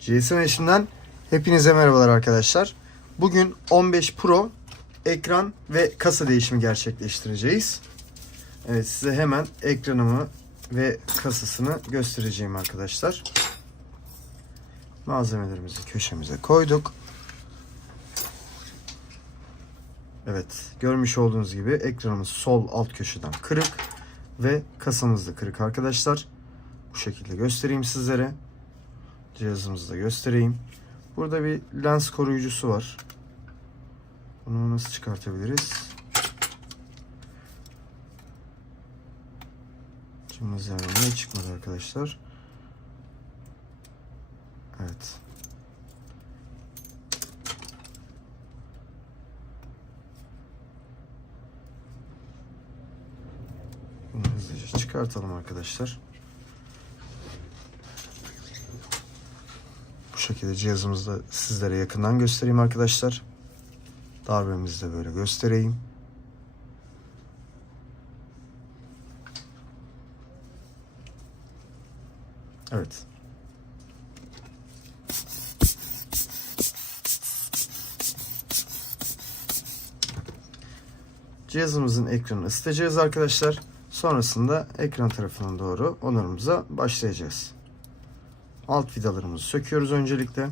GSM Eşim'den hepinize merhabalar arkadaşlar. Bugün 15 Pro ekran ve kasa değişimi gerçekleştireceğiz. Evet size hemen ekranımı ve kasasını göstereceğim arkadaşlar. Malzemelerimizi köşemize koyduk. Evet görmüş olduğunuz gibi ekranımız sol alt köşeden kırık ve kasamız da kırık arkadaşlar. Bu şekilde göstereyim sizlere. Cihazımızı da göstereyim. Burada bir lens koruyucusu var. Bunu nasıl çıkartabiliriz? Cımbız yardımıyla çıkmadı arkadaşlar. Evet. Bunu hızlıca çıkartalım arkadaşlar. Şekilde cihazımızı da sizlere yakından göstereyim arkadaşlar. Darbemizi de böyle göstereyim. Evet. Cihazımızın ekranını ısıtacağız arkadaşlar. Sonrasında ekran tarafına doğru onarımıza başlayacağız. Alt vidalarımızı söküyoruz öncelikle.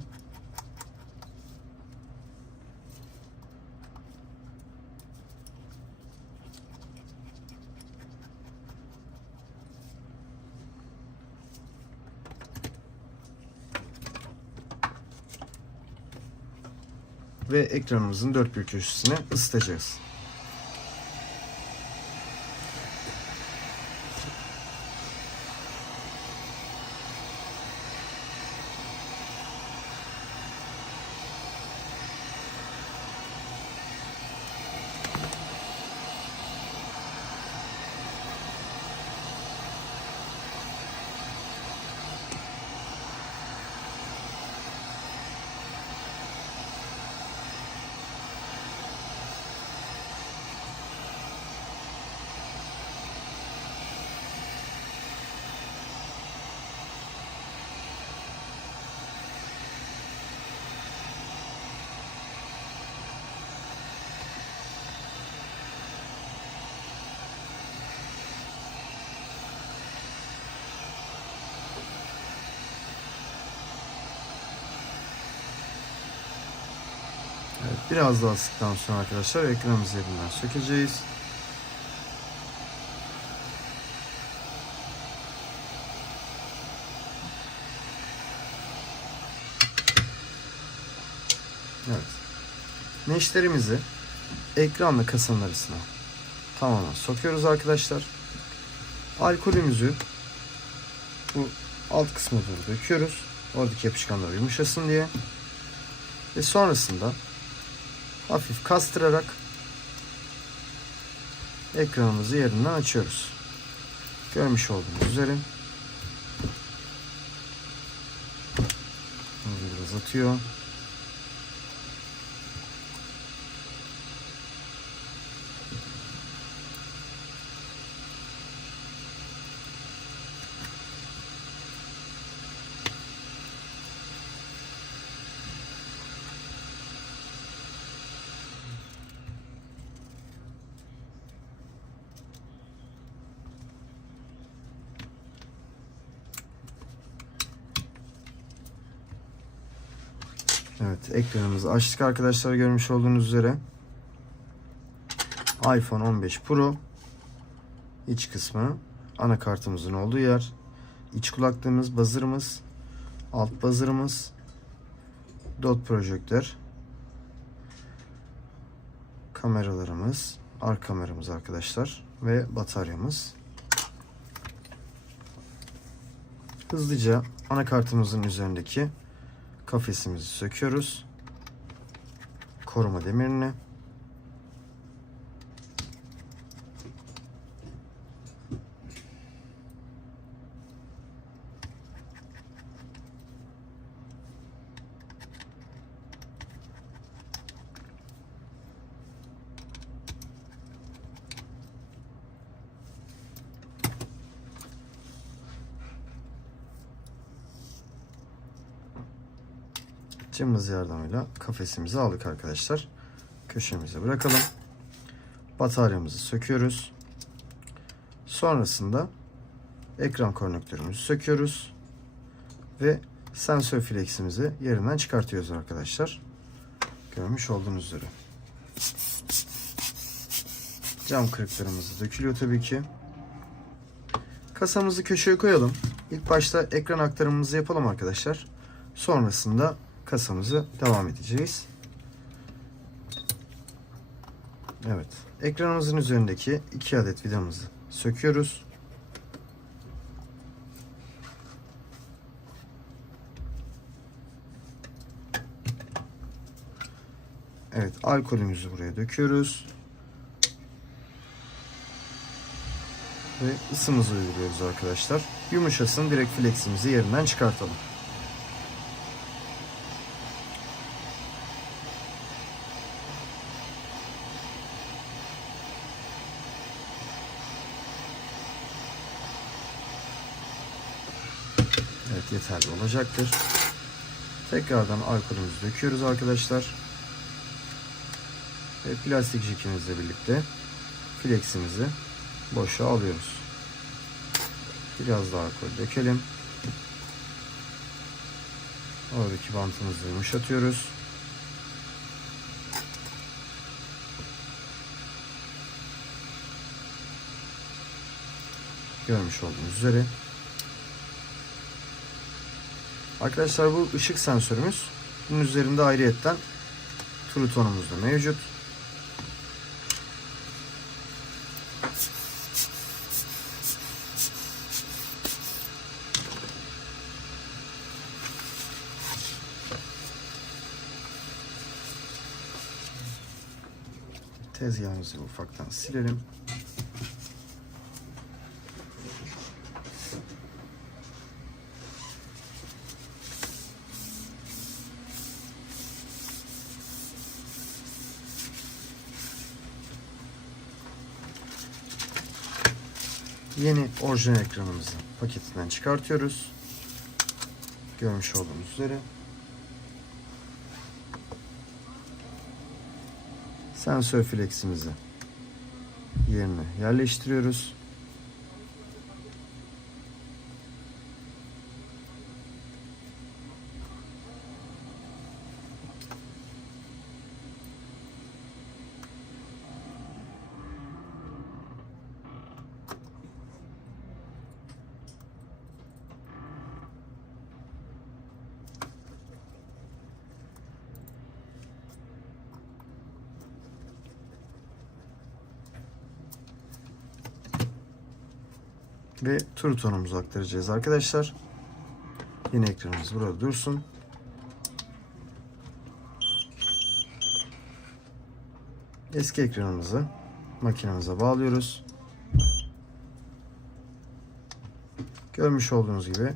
Ve ekranımızın dört bir köşesine ısıtacağız. Evet, biraz daha sıktıktan sonra arkadaşlar ekranımızı yerinden sökeceğiz. Evet. Neşterimizi ekranla kasanın arasına tamamen sokuyoruz arkadaşlar. Alkolümüzü bu alt kısma doğru döküyoruz. Oradaki yapışkanlar yumuşasın diye. Ve sonrasında hafif kastırarak ekranımızı yerinden açıyoruz. Görmüş olduğunuz üzere. Biraz atıyor. Evet ekranımızı açtık arkadaşlar görmüş olduğunuz üzere. iPhone 15 Pro iç kısmı anakartımızın olduğu yer. iç kulaklığımız, buzzer'ımız, alt buzzer'ımız, dot projektör, kameralarımız, arka kameramız arkadaşlar ve bataryamız. Hızlıca anakartımızın üzerindeki kafesimizi söküyoruz. Koruma demirini. Cımbız yardımıyla kafesimizi aldık arkadaşlar. Köşemize bırakalım. Bataryamızı söküyoruz. Sonrasında ekran konnektörümüzü söküyoruz. Ve sensör fleximizi yerinden çıkartıyoruz arkadaşlar. Görmüş olduğunuz üzere. Cam kırıklarımız dökülüyor tabii ki. Kasamızı köşeye koyalım. İlk başta ekran aktarımımızı yapalım arkadaşlar. Sonrasında kasamızı devam edeceğiz. Evet. Ekranımızın üzerindeki iki adet vidamızı söküyoruz. Evet, alkolümüzü buraya döküyoruz. Ve ısımızı uyguluyoruz arkadaşlar. Yumuşasın, direkt fleximizi yerinden çıkartalım. Evet yeterli olacaktır. Tekrardan alkolümüzü döküyoruz arkadaşlar. Ve plastik jikimizle birlikte fleximizi boşa alıyoruz. Biraz daha alkol dökelim. Oradaki bantımızı yumuşatıyoruz. Görmüş olduğunuz üzere. Arkadaşlar bu ışık sensörümüz. Bunun üzerinde ayrıyetten Truton'umuz da mevcut. Tezgahımızı ufaktan silelim. Yeni orijinal ekranımızı paketinden çıkartıyoruz. Görmüş olduğunuz üzere. Sensör fleximizi yerine yerleştiriyoruz. Ve tur tonumuzu aktaracağız arkadaşlar. Yine ekranımız burada dursun. Eski ekranımızı makinemize bağlıyoruz. Görmüş olduğunuz gibi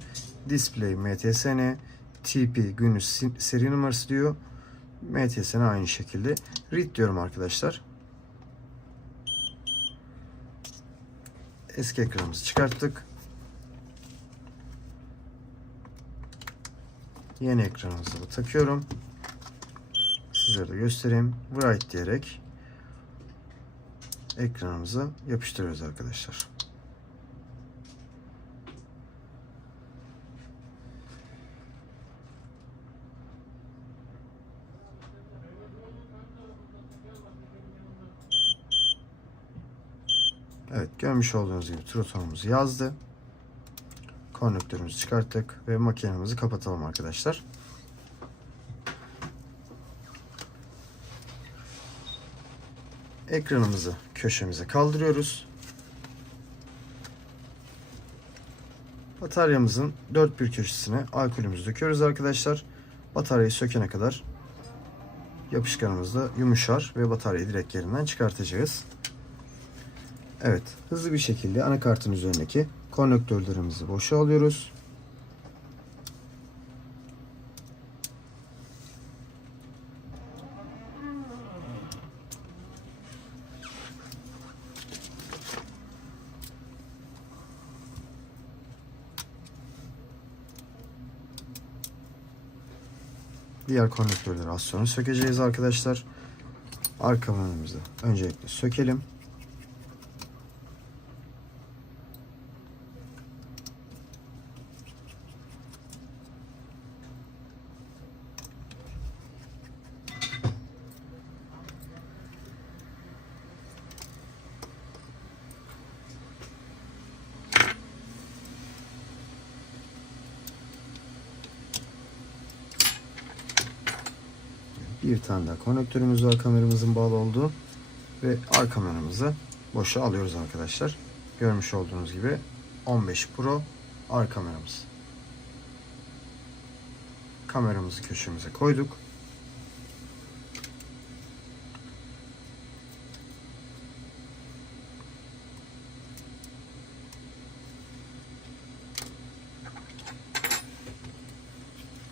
display MTSN TP günlük seri numarası diyor. MTSN aynı şekilde. Read diyorum arkadaşlar. Eski ekranımızı çıkarttık. Yeni ekranımızı takıyorum. Sizlere de göstereyim. Write diyerek ekranımızı yapıştırıyoruz arkadaşlar. Evet görmüş olduğunuz gibi trotonumuzu yazdı. Konnektörümüzü çıkarttık ve makinemizi kapatalım arkadaşlar. Ekranımızı köşemize kaldırıyoruz. Bataryamızın dört bir köşesine alkolümüzü döküyoruz arkadaşlar. Bataryayı sökene kadar yapışkanımız da yumuşar ve bataryayı direkt yerinden çıkartacağız. Evet, hızlı bir şekilde anakartın üzerindeki konnektörlerimizi boşa alıyoruz. Diğer konnektörleri az sonra sökeceğiz arkadaşlar. Arka vanamızı öncelikle sökelim. Bir tane daha konnektörümüz var kameramızın bağlı olduğu. Ve arka kameramızı boşa alıyoruz arkadaşlar. Görmüş olduğunuz gibi 15 Pro arka kameramız. Kameramızı köşemize koyduk.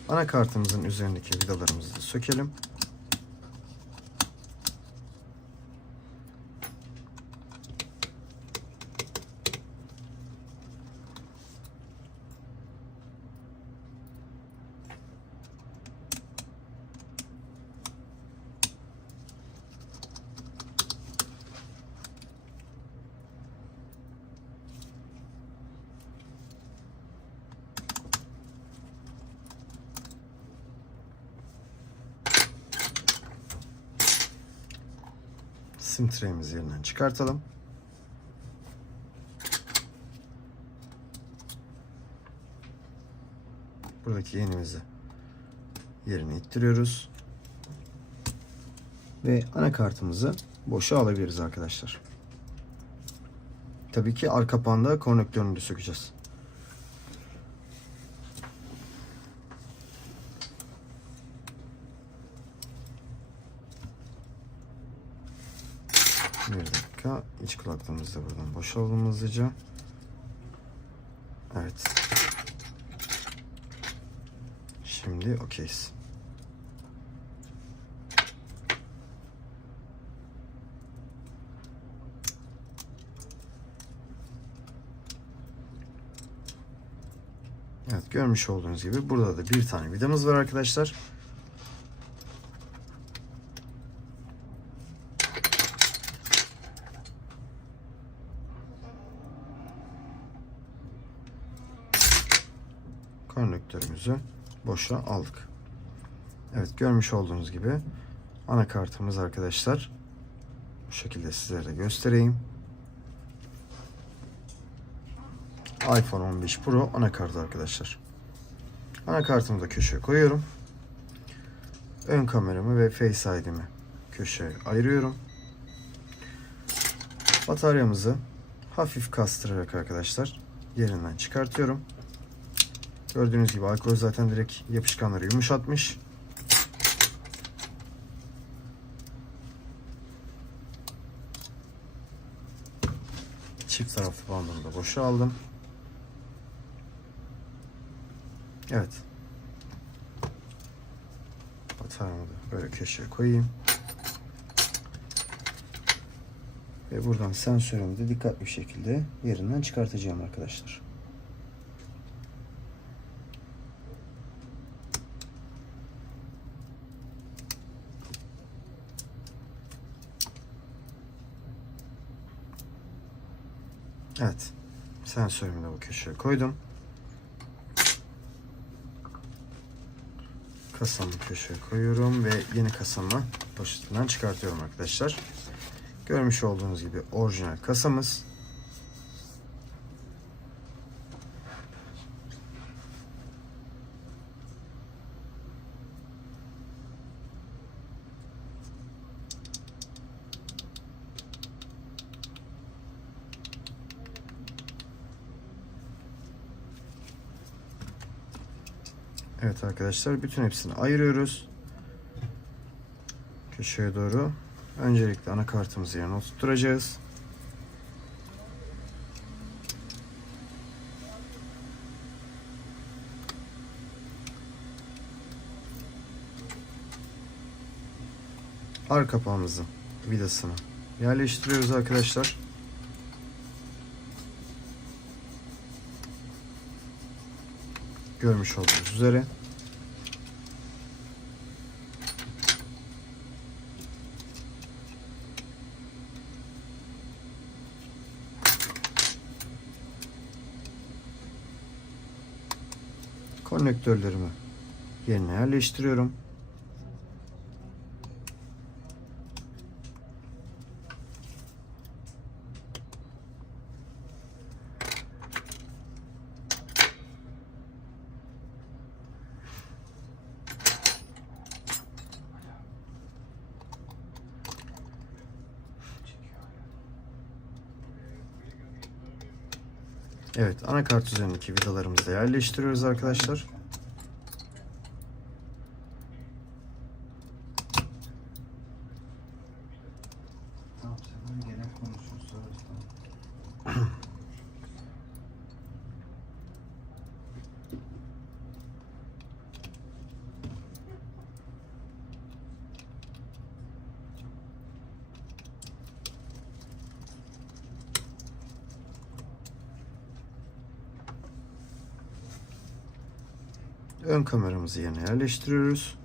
Anakartımızın üzerindeki vidalarımızı da sökelim. Sim tray'imizi yerinden çıkartalım. Buradaki yenimizi yerine ittiriyoruz. Ve anakartımızı boşa alabiliriz arkadaşlar. Tabii ki arka kapağında konnektörünü de sökeceğiz. Bir dakika. İç kulaklığımızı da buradan boşaltalım hızlıca. Evet. Şimdi okeyiz. Evet görmüş olduğunuz gibi burada da bir tane vidamız var arkadaşlar. konnektörümüzü boşa aldık. Evet görmüş olduğunuz gibi anakartımız arkadaşlar. Bu şekilde sizlere de göstereyim. iPhone 15 Pro anakartı arkadaşlar. Anakartımı da köşeye koyuyorum. Ön kameramı ve Face ID'mi köşeye ayırıyorum. Bataryamızı hafif kastırarak arkadaşlar yerinden çıkartıyorum. Gördüğünüz gibi alkol zaten direkt yapışkanları yumuşatmış. Çift taraflı bandını da boşa aldım. Evet. Bataryamı da böyle köşeye koyayım. Ve buradan sensörümü de dikkatli bir şekilde yerinden çıkartacağım arkadaşlar. Evet. Sensörümü de bu köşeye koydum. Kasamı köşeye koyuyorum ve yeni kasamı poşetinden çıkartıyorum arkadaşlar. Görmüş olduğunuz gibi orijinal kasamız. Evet arkadaşlar bütün hepsini ayırıyoruz. Köşeye doğru. Öncelikle anakartımızı yerine oturtacağız. Arka kapağımızın vidasını yerleştiriyoruz arkadaşlar. görmüş olduğunuz üzere. konnektörlerimi yerine yerleştiriyorum. Anakart üzerindeki vidalarımızı da yerleştiriyoruz arkadaşlar. Tamam sen genel konuşuyoruz Ön kameramızı yerine yerleştiriyoruz.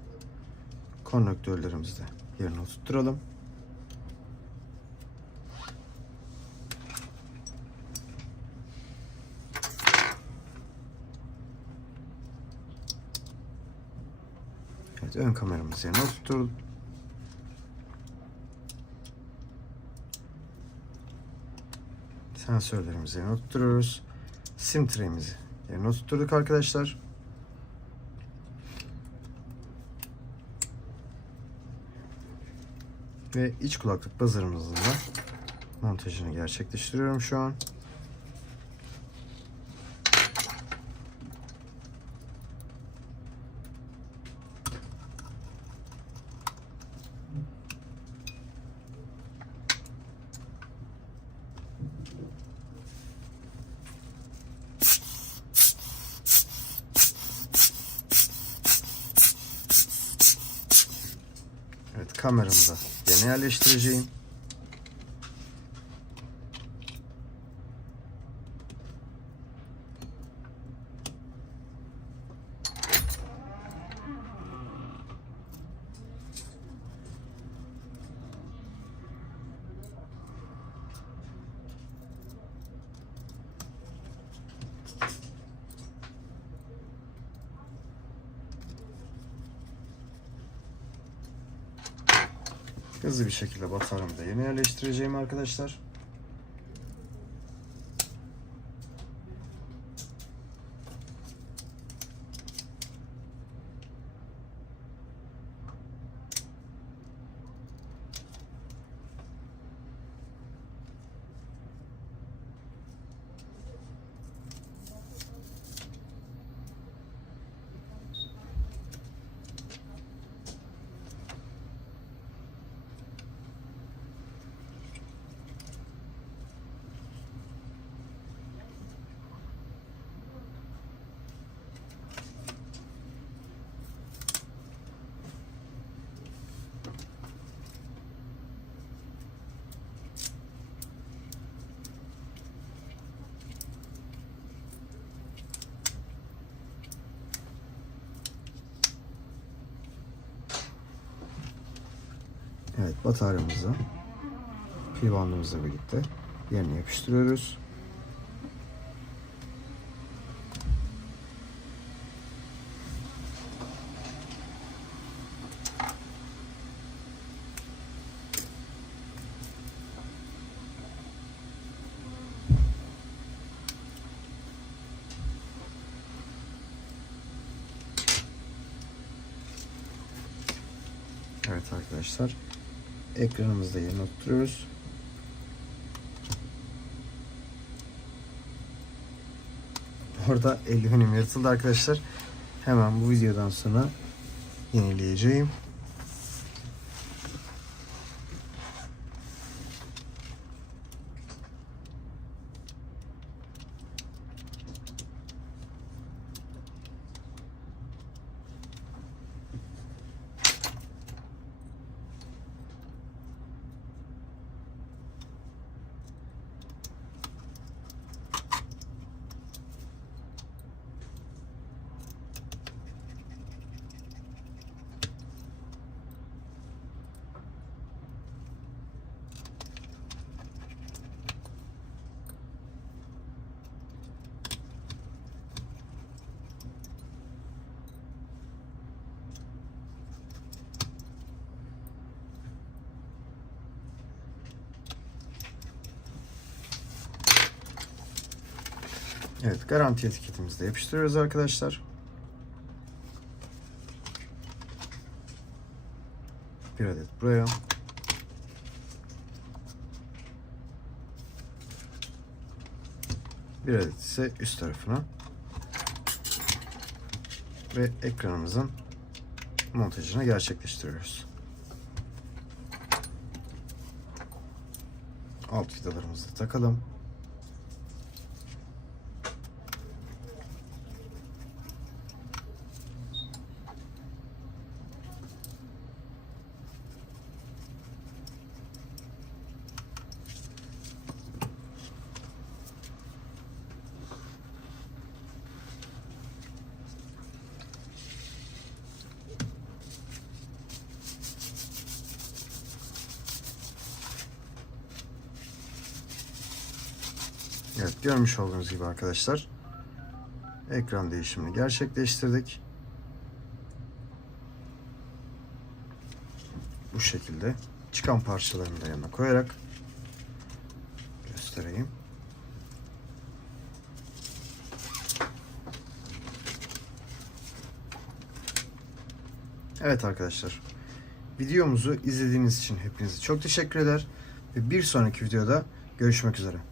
Konnektörlerimizi de yerine oturtturalım. Evet, ön kameramızı yerine oturtturalım. Sensörlerimizi yerine oturtuyoruz. Sim tray'imizi yerine oturtturduk arkadaşlar. Ve iç kulaklık buzzer'ımızın da montajını gerçekleştiriyorum şu an. Evet kameramı da yerine yerleştireceğim. Hızlı bir bataryamı da yerine yerleştireceğim arkadaşlar. Evet bataryamızı pil bandımızla birlikte yerine yapıştırıyoruz. Evet arkadaşlar ekranımızda yerine oturuyoruz. Orada eldivenim yırtıldı arkadaşlar. Hemen bu videodan sonra yenileyeceğim. Garanti etiketimizi de yapıştırıyoruz arkadaşlar. Bir adet buraya. Bir adet ise üst tarafına. Ve ekranımızın montajını gerçekleştiriyoruz. Alt vidalarımızı da takalım. Evet görmüş olduğunuz gibi arkadaşlar ekran değişimini gerçekleştirdik. Bu şekilde çıkan parçalarını da yanına koyarak göstereyim. Evet arkadaşlar. Videomuzu izlediğiniz için hepinize çok teşekkür eder ve bir sonraki videoda görüşmek üzere.